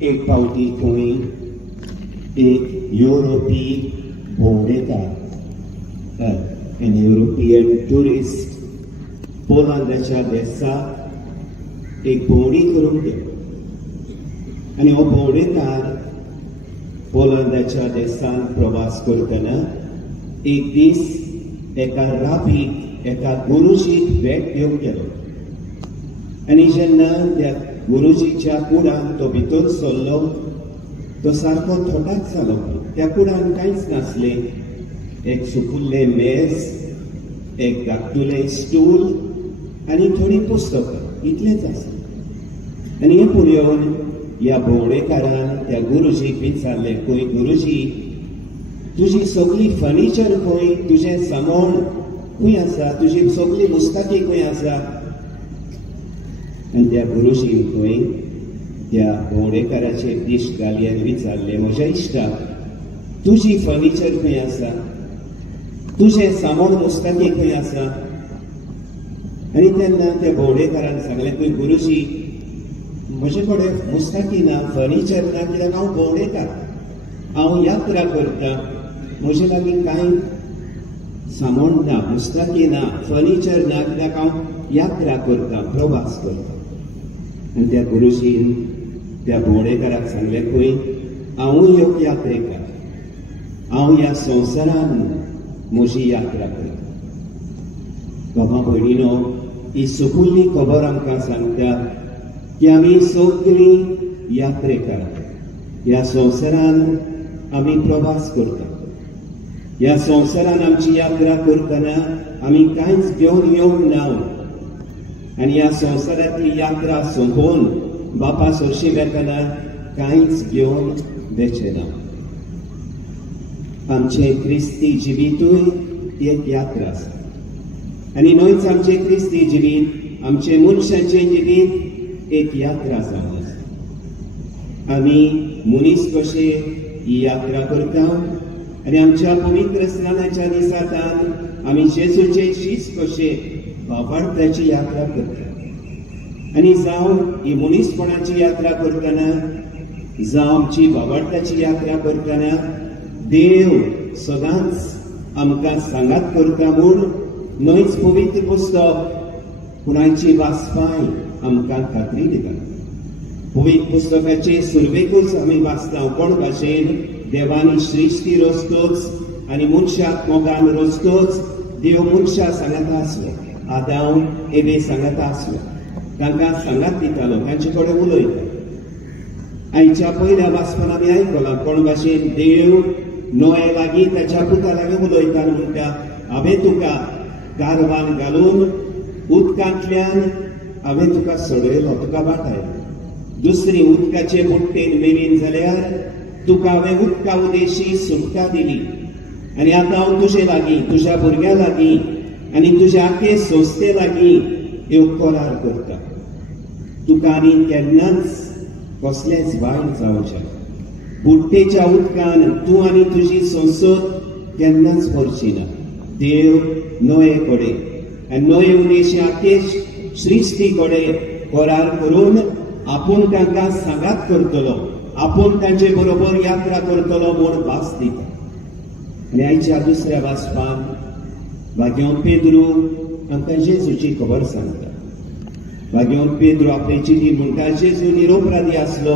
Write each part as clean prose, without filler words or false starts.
एक फावटी खंय एक युरोपी भोंवडेकार an European tourist पोलंडाच्या देशाक एक भोंवडी करूंक गेलो आनी हो भोंवडेकार पोलंडाच्या देशांत प्रवास करतना एक दीस एका राबीक एका गुरुजीक भेट दिवंक गेलो आनी जेन्ना त्या गुरुजीच्या कुडान तो भितर सरलो तो सारको थोटाच जालो त्या कुडान कांयच नासले एक सुकुल्ले मेज एक धाकटुले स्टूल आनी थोडी पुस्तकां इतलेंच आसलें आनी हें पळोवन ह्या भोंवडेकारान त्या गुरुजीक विचारलें खंय गुरुजी तुजी सगळी फर्निचर खंय तुजें सामान खंय आसा तुजी सगळी पुस्तकां खंय आसा आनी त्या गुरुजीन खंय त्या भोंवडेकाराचे दिश्ट घालयन विचारलें म्हज्या इश्टा तुजी फर्निचर खंय आसा तुजें सामान पुस्तकां खंय आसा आनी तेन्ना त्या भोंवडेकारान सांगलें खंय गुरुजी म्हजे कडेन पुस्तकां ना फर्निचर ना कित्याक हांव भोंवडेकार हांव यात्रा करता म्हजे लागीं कांय सामान ना पुस्तकां ना फर्निचर ना कित्याक हांव यात्रा करता प्रवास करता आनी त्या गुरुजीन त्या भोंवडेकाराक सांगलें खंय हांवूय एक यात्रेकार हांव ह्या संवसारान म्हजी यात्रा करता बाबा भयणीनो ही सुकुल्ली खबर आमकां सांगता की आमी सगळीं यात्रेकार ह्या संवसारान आमी प्रवास करता ह्या संवसारान आमची यात्रा करतना आमी कांयच घेवन येवंक ना आनी ह्या संवसारांतली यात्रा सोंपोवन बापा सरशी वेतना कांयच घेवन बेचे ना आमचे क्रिस्ती जिवीतूय एक यात्रा आसा आनी न्हयच आमचे क्रिस्ती जिवीत आमचे मनशाचे जिवीत एक यात्रा जावन आसा आमी मनीस कशे ही यात्रा करता आनी आमच्या पवित्र स्नानाच्या दिसांत आमी जेजूचे शीस कशे वावरपाची यात्रा करता आनी जावं ही मनीसपणाची यात्रा करतना जावं आमची वावरपाची यात्रा करतना देव सदांच आमकां सांगात करता म्हूण न्हयच पवित्र पुस्तक पुणायची वाचपाय आमकां खात्री दिता पवित्र पुस्तकाचे सुरवेकूच आमी वाचता कोण भाशेन देवानी सृश्टी रचतोच आनी मनशाक मोगान रचतोच देव मनशाक सांगता आसलो आदाम एबे सांगता आसलो तांकां सांगात दितालो तांचे कडेन उलयता आयच्या पयल्या वाचपान आमी आयकलां कोण भाशेन देव नोए लागीं ताच्या पुता लागीं उलयता म्हणटा हांवें तुका गारवान घालून उदकांतल्यान हांवें तुका सोडयलो तुका वाटायलो दुसरी उदकाचे बुट्टेन मेलीन जाल्यार तुका हांवें उदका उदेशी सुटका दिली आनी आतां हांव तुजे लागीं तुज्या भुरग्यां लागीं आनी तुज्या आखे संस्थे लागीं एक करार करता तुका आनी केन्नाच कसलेंच वायट जावचें बुट्टेच्या उदकान तूं आनी तुजी संसद केन्नाच पडची ना देव नोए कडेन आनी नोए उदेशी आखे सृश्टी कडेन करार करून आपूण तांकां सांगात करतलो आपूण तांचे बरोबर यात्रा करतलो म्हूण भास दिता आनी आयच्या दुसऱ्या वाचपान भाग्यवान पेद्रू आमकां जेजूची खबर सांगता भाग्यवान पेद्रू आपली चिटी म्हणटा जेजू निरोपराधी आसलो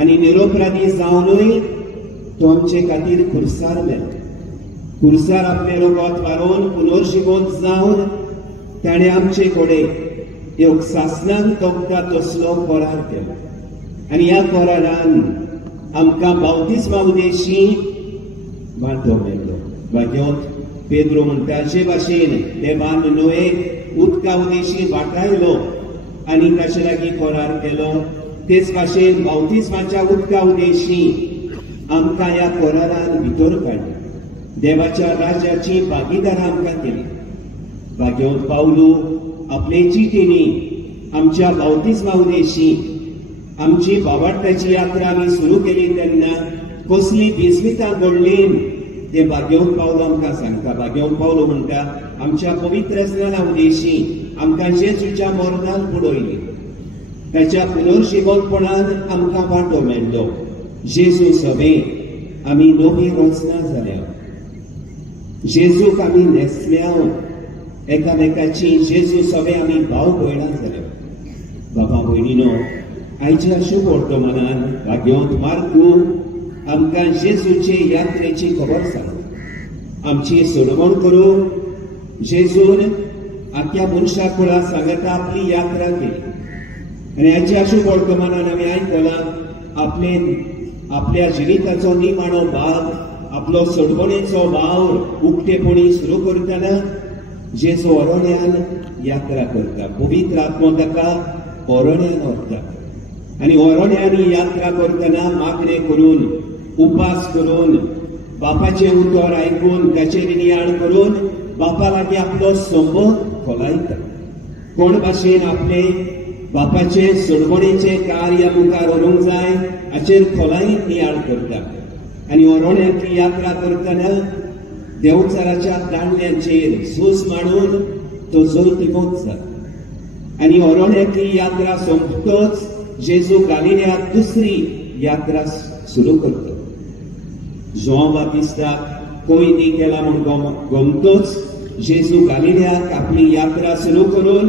आनी निरोपराधी जावनूय तो आमचे खातीर खुर्सार मेलो खुर्सार आपले रोगोत व्हारोवन पुनर्जिवंत जावन ताणें आमचे कडेन एक सासणान तोखता तसलो करार केलो आनी ह्या करारान आमकां बावतिस्मा उदेशी वांटो मेळ्ळो भाग्यवान पेद्रू म्हणटा जे भाशेन देवान नोएक उदका उदेशी वाटायलो आनी ताचे लागीं करार केलो तेच भाशेन बावतिस्माच्या उदका उदेशी आमकां ह्या करारान भितर काडलो देवाच्या राज्याची भागीदार आमकां केली भाग्यवान पावलू आपले चिटींनी आमच्या बावतिस्मा उदेशी आमची वावरपाची यात्रा आमी सुरू केली तेन्ना कसली भिजवितां घडली ते भाग्यवान पावलो आमकां सांगता भाग्यवान पावलो म्हणटा आमच्या पवित्र स्नाना उदेशी आमकां जेजूच्या मरणान बुडयली ताच्या पुनर्जीवनपणान आमकां वांटो मेळ्ळो. जेजू सभे आमी नवी रचना जाल्या. जेजूक आमी नेसल्या. एकामेकाची जेजू सभे आमी भाव भयणां जाल्या. बाबा भयणीनो, आयच्या शुभ वर्तमानान भाग्यवंत मार्कू आमकां जेजूचे यात्रेची खबर सांगता. आमची सोडवण करून जेजून आख्या मनशा कुळा सांगता आपली यात्रा केली. आनी आयच्या शुभ वर्तमानान आमी आयकलां आपल्या जिविताचो निमाणो भाग, आपलो सोडवणेचो भाव उक्तेपणी सुरू करतना जेजू अरण्यान यात्रा करता. पवित्र आत्मो ताका अरण्यान व्हरता आनी अरण्यान ही यात्रा करतना मागणे करून, उपास करून, बापाचे उतर आयकून ताचेर नियाळ करून बापा लागीं आपलो संबंद खोलायता. कोण भाशेन आपले बापाचे सोडवणेचे कार्य मुखार व्हरूंक जाय हाचेर खोलायेन नियाळ करता. आनी अरण्यातली यात्रा करतना देवचाराच्या दांड्यांचेर सूस मांडून तो जैतिमोत जाता. आनी अरण्यातली यात्रा सोंपतच जेजू गालिल्याक दुसरी यात्रा सुरू करता. जोआंव बातिस्ताक कोयनी केला म्हूण गमतोच जेजू गालिल्याक आपली यात्रा सुरू करून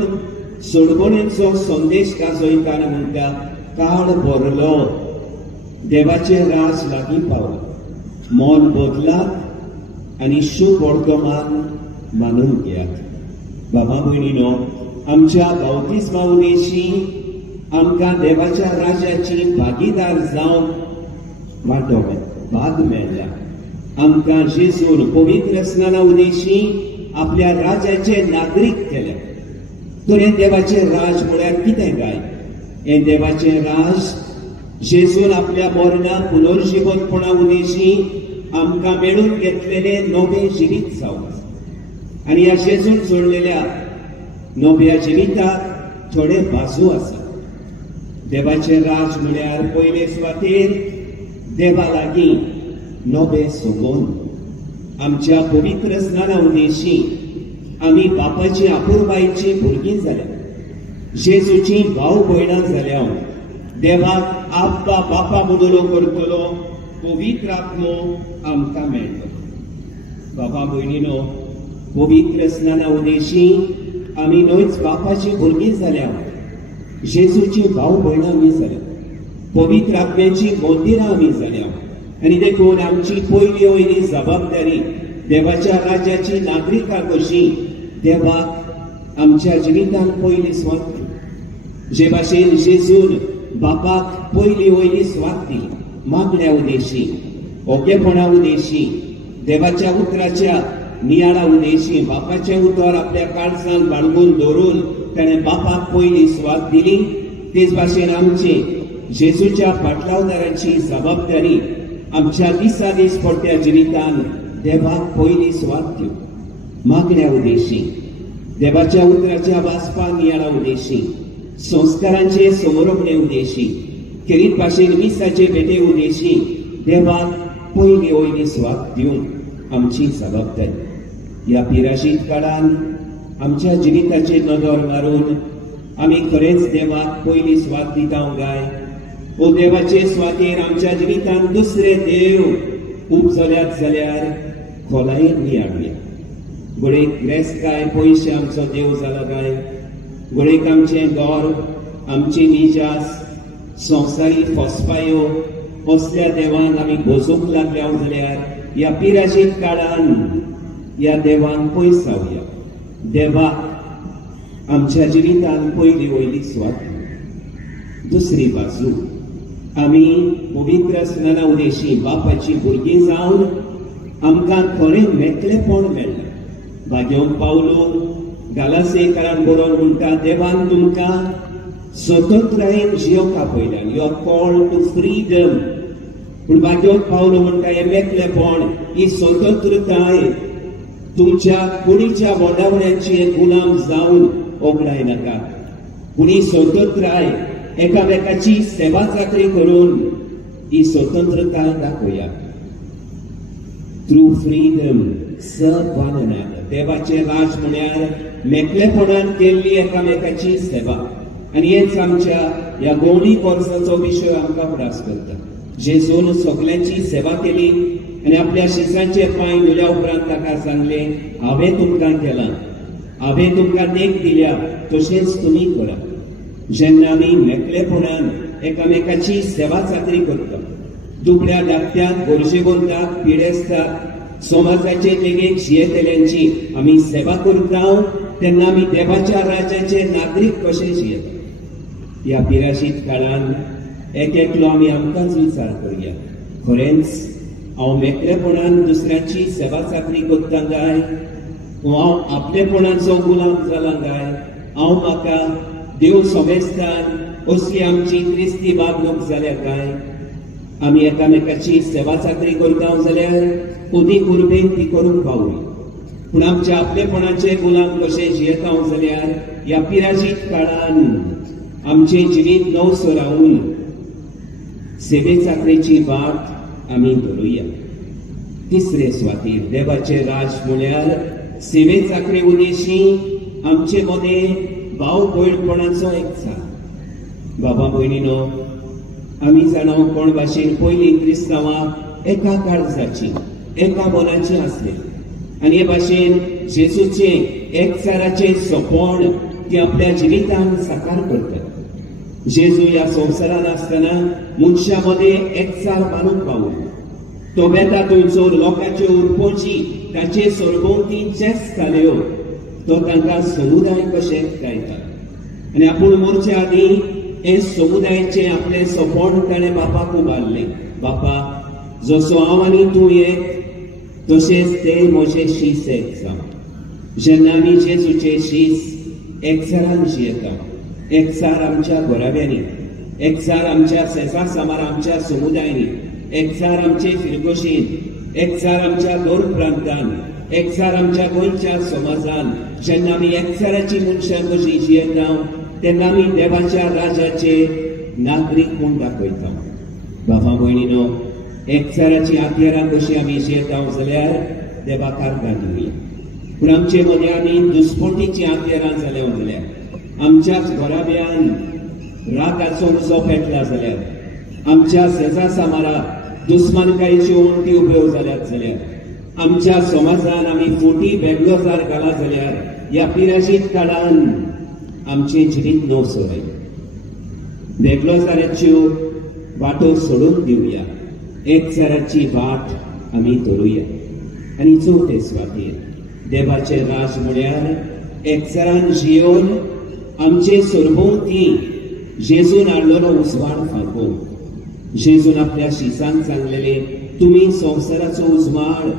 सोडवणेचो संदेश गाजयता आनी म्हणटा, काळ भरलो, देवाचे राज लागीं पावला, मोल बदलात आनी शुभ वर्तमान मानून घेयात. बाबा भयणीनो, आमच्या बावतिस्मा उदेशी आमकां देवाच्या राजाची भागीदार जावंक वांटो भाग मेळ्ळा. आमकां जेजून पवित्र स्नाना उदेशी आपल्या राजाचे नागरीक केले. तर हे देवाचे राज म्हळ्यार कितें काय? हे देवाचे राज जेजून आपल्या मरणा पुनर्जीवनपणा उदेशी आमकां मेळून घेतलेले नवे जिवीत जावं. आनी ह्या जेजून जोडलेल्या नव्या जिविताक थोडे बाजू आसा. देवाचे राज म्हळ्यार पयले सुवातेर देवा लागीं नवे संबंद. आमच्या पवित्र स्नाना उदेशी आमी बापाची आपुरबायेची भुरगीं जाल्या, जेजूची भाव भयणां जाल्या. देवाक आब्बा बापा म्हणून करतलो पवित्र आत्मो आमकां मेळटलो. बाबा भयणीनो, पवित्र स्नाना उदेशी आमी न्हयच बापाची भुरगीं जाल्या, जेजूची भाव भयणां आमी जाल्या, पवित्र आत्म्याची मंदिरां आमी जाल्या. आनी देखून आमची पयली वयली जबाबदारी देवाच्या राज्याची नागरिकां कशी देवाक आमच्या जिवितांत पयली स्वात दिली. जे भाशेन जेजून बापाक पयली वयली स्वात दिली, मागण्या उदेशी, ओगेपणा उदेशी, देवाच्या उतराच्या नियाळा उदेशी, बापाचे उतर आपल्या काळजांत बाळगून दवरून ताणें बापाक पयली स्वात दिली. तेच भाशेन आमची जेजूच्या पाटलावदाराची जबाबदारी आमच्या दिसा दीस पडट्या जिवितांत देवाक पयली स्वात दिवं, मागण्या उदेशी, देवाच्या उतराच्या वाचपा नियाळा उदेशी, संस्कारांचे समोरपणे उदेशी, खेरीत भाशेन मिसाचे भेटे उदेशी देवाक पयली वयली स्वात दिवन आमची जबाबदारी. ह्या पिराशीत काळान आमच्या जिविताचेर नदर मारून आमी खरेंच देवाक पयली स्वात दिता काय? ओ देवाचे स्वातेर आमच्या जिवितांत दुसरे देव उपजल्यात जाल्यार खोलायेन नियाळुया. घडयेक ग्रेस्त काय पयशे आमचो देव जाला काय? घडयेक आमचें घर, आमची निजास, संवसारी फसपायो असल्या देवान आमी भोसूंक लागल्या जाल्यार ह्या पिराशीत काळान ह्या देवान पयस जावया. देवाक आमच्या जिवितांत पयली वयली स्वात. दुसरी बाजू, आमी पवित्र स्नाना उदेशी बापाची भुरगीं जावन आमकां खरें मेकलेपण मेळ्ळें. भाग्यवंत पावलो गालासेकारान बरोवन म्हणटा, देवान तुमकां स्वतंत्रायेन जियोवंक आपयल्यान. You are called to freedom. पूण भाग्यवंत पावलो म्हणटा, हें मेकलेपण, ही स्वतंत्रताय तुमच्या कुणीच्या वडावड्यांची गुलाम जावन ओगडाय नाका. पूण ही स्वतंत्राय एकामेकाची सेवा चाकरी करून ही स्वतंत्रताय दाखोवया. थ्रू फ्रीडम सर्व वन अनदर. देवाचे राज म्हळ्यार मेकलेपणान केल्ली एकामेकाची सेवा. आणि हेच आमच्या या गवळी वर्साचो विषय आमकां प्रास करता. जेजून सगळ्यांची सेवा केली आणि आपल्या शिसांचे पांय धुल्या उपरांत ताका सांगले, हांवें तुमकां केलां, हांवें तुमकां देख दिल्या, तशेंच तुमी करा. जेन्ना आमी मेकळेपणान एकामेकाची सेवा चाकरी करता, दुबळ्या धाकट्याक, गोरजेवंताक, पिडेस्ताक, समाजाचे लेगीत जियेतल्यांची आमी सेवा करता, तेन्ना आमी देवाच्या राज्याचे नागरीक कशे जियेता. ह्या पिराशीत काळान एक एकलो आमी आमकांच विचार करुया, खरेंच हांव मेकळेपणान दुसऱ्याची सेवा चाकरी करता काय, हांव आपलेपणाचो गुलाम जाला काय, हांव म्हाका देव सोबेस्तान असली आमची क्रिस्ती वागणूक जाल्या काय. आमी एकामेकाची सेवा चाकरी करता जाल्यार उदीक उर्बेन ती करूंक पावली. पूण आमच्या आपलेपणाचे गुलाम कशे जियेता जाल्यार ह्या पिराशीत काळान आमचे जिवीत नवसो रावून सेवे चाकरेची वाट आमी धरुया. तिसरे स्वातीर देवाचे राज म्हळ्यार सेवे चाकरी उदेशी आमचे मदे भाव भयणपणाचो एक साथ. बाबा भयणीनो, आमी जाणो कोण भाशेन पयलीं क्रिस्तांवां एका काळजाची, एका मनाची आसले आनी हे भाशेन जेजूचे एकचाराचे सोपण ती आपल्या जिवितान साकार करतात. जेजू ह्या संवसारान आसतना मनशा मदे एकचार बांदूंक पावलो. तो बेता थंयचो लोकांच्यो उरपोवची ताचे सरभोंवती चेस घाल्यो. तो तांकां समुदाय कशे गायता आनी आपूण मरचे आदीं हे समुदायाचे आपले सोपण ताणें बापाक उबारले. बापा, जसो हांव आनी तूं एक, तशेंच ते म्हजे शीस एक जावं. जेन्ना आमी जेजूचे शीस एकचारान जियेता, एकचार आमच्या घोराब्यांनी, एकचार आमच्या सेसा सामार आमच्या समुदायांनी, एकचार आमचे फिरकोशीन, एकचार आमच्या दर प्रांतान, एकचार आमच्या गोंयच्या समाजान, जेन्ना आमी एकचाराची मनशां कशी जियेता तेन्ना आमी देवाच्या राजाचे नागरीक म्हूण दाखयता. बाबा भयणीनो, एकचाराची आत्यारां कशी आमी जियेता जाल्यार देवाक आर्गां दिवया. पूण आमचे मदें आमी दुस्पोटीची आत्यारां जाल्या जाल्यार, आमच्याच घोराब्यान रागाचो उजो पेटला जाल्यार, आमच्या सेजा सामाराक दुस्मानकायेच्यो उणटी उब्यो जाल्यात जाल्यार, आमच्या समाजान आमी फोटी बेगलोजार घाला जाल्यार ह्या पिराशीत काळान आमचे जिवीत नवसो जाय. बेगलोजाराच्यो वाटो सोडून दिवया, एकचाराची वाट आमी धरुया. आनी चवथे स्वातीर देवाचे राज म्हळ्यार एकचारान जियोन आमचे सरभोंवती जेजून हाडलेलो उजवाड फांकोवंक. जेजून आपल्या शिसांक सांगलेले, तुमी संवसाराचो उजवाड,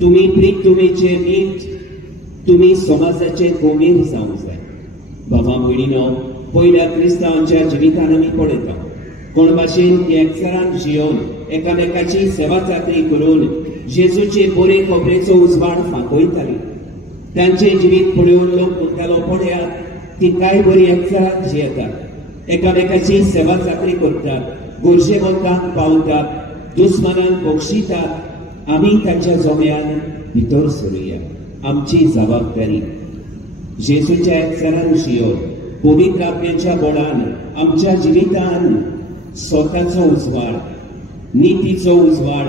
तुमी पृथ्वीचे मीठ, तुमी समाजाचे कोमीर जावंक जाय. बाबा भयणीनो, पयल्या क्रिस्तांवांच्या जिवितान आमी पळयता कोण भाशेन एकचारान जियोन एकामेकाची सेवा चाकरी करून जेजूचे बरे खबरेचो उजवाड फांकयताले. तांचे जिवीत पळोवन लोक म्हणटालो, पळयात ती काय बरी एकचारान जियेतात, एकामेकाची सेवा चाकरी करतात, गोरजेवंतांक पावतात, दुस्मानांक बक्षितात. आमी तांच्या जोम्यान भितर सरुया. आमची जबाबदारी जेजूच्या एकचारान जियोन पवित्र आत्म्याच्या बळान आमच्या जिवितान स्वताचो उजवाड, नितीचो उजवाड,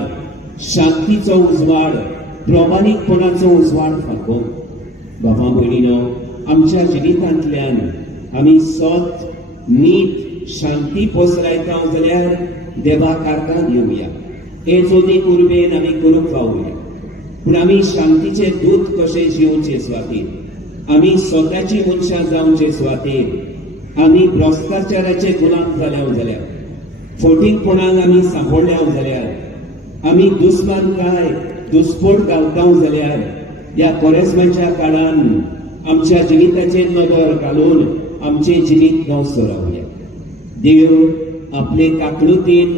शांतीचो उजवाड, प्रामाणिकपणाचो उजवाड फांकोवंक. बाबा भयणीनो, आमच्या जिवितांतल्यान आमी सत, नीत, शांती पसरायता जाल्यार देवाक आर्गां दिवया. हे जोदीक उर्बेन आमी करूंक पावया. पूण आमी शांतीचे दूत कशे जिवचे सुवातेर, आमी स्वताची मनशां जावचे सुवातेर आमी भ्रष्टाचाराचे गुलाम जाल्या जाल्यार, फोटींगपणाक आमी सांपडल्या जाल्यार, आमी दुस्मानकाय, दुस्पोट घालता जाल्यार ह्या कोरेस्माच्या काळान आमच्या जिविताचेर नदर घालून आमचे जिवीत नवसो रावया. देव आपले काकलुतीन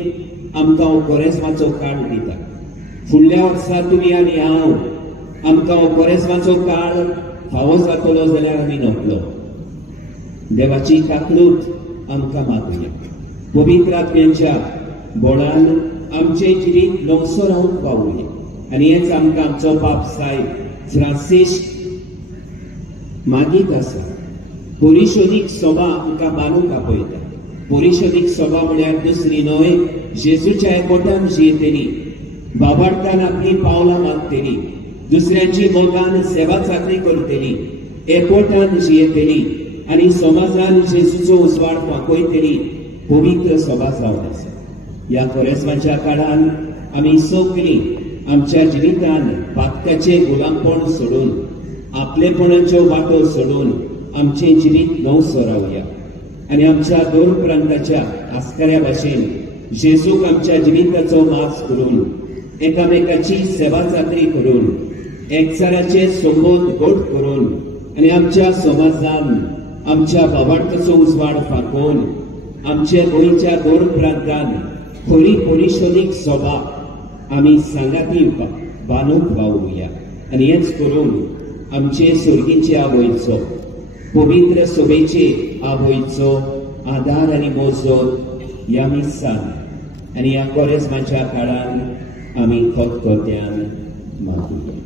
आमकां कोरेस्माचो काळ दिता. फुडल्या वर्सा तुमी आनी हांव आमकां कोरेस्माचो काळ फावो जातलो जाल्यार आमी नकलो. देवाची काकलूत आमकां मागुया. पवित्र आत्म्याच्या बळान आमचे जिवीत नवसो रावूंक पावुया. आनी हेच आमकां आमचो बाप सायब फ्रांसीस मागीत आसा. परिशोधीक सभा आमकां बांदूंक आपयता. परिशोधीक सभा म्हळ्यार दुसरी न्हय, जेजूच्या एकवटान जियेतली, बाबार्थान आपली पावलां मागतली, दुसऱ्यांची मोगान सेवा चाकरी करतली, एकवटान जियेतली आनी समाजान जेजूचो उजवाड फांकयतली पवित्र सभा जावन आसा. ह्या कोरेस्माच्या काळान आमी सगळीं आमच्या जिवितान पातकाचे गुलामपण सोडून, आपलेपणाच्यो वाटो सोडून आमचे जिवीत नवसो रावया आनी आमच्या दोन प्रांताच्या आस्कऱ्या भाशेन जेजूक आमच्या जिविताचो माज करून, एकामेकाची सेवा चाकरी करून, एकचाराचे संबंद गोड करून आनी आमच्या समाजान आमच्या बाबार्थाचो उजवाड फांकोवन आमच्या गोंयच्या दोन प्रांतान खरी परिशोधीक सभा आमी सांगाती बांदूंक वावुरया. आनी हेच करून आमचे सर्गीचे आवयचो पवित्र सभेचे आवयचो आदार आनी मोजत ह्या मिसान आनी ह्या कोरेस्माच्या काळान आमी खतखत्यान मागुया.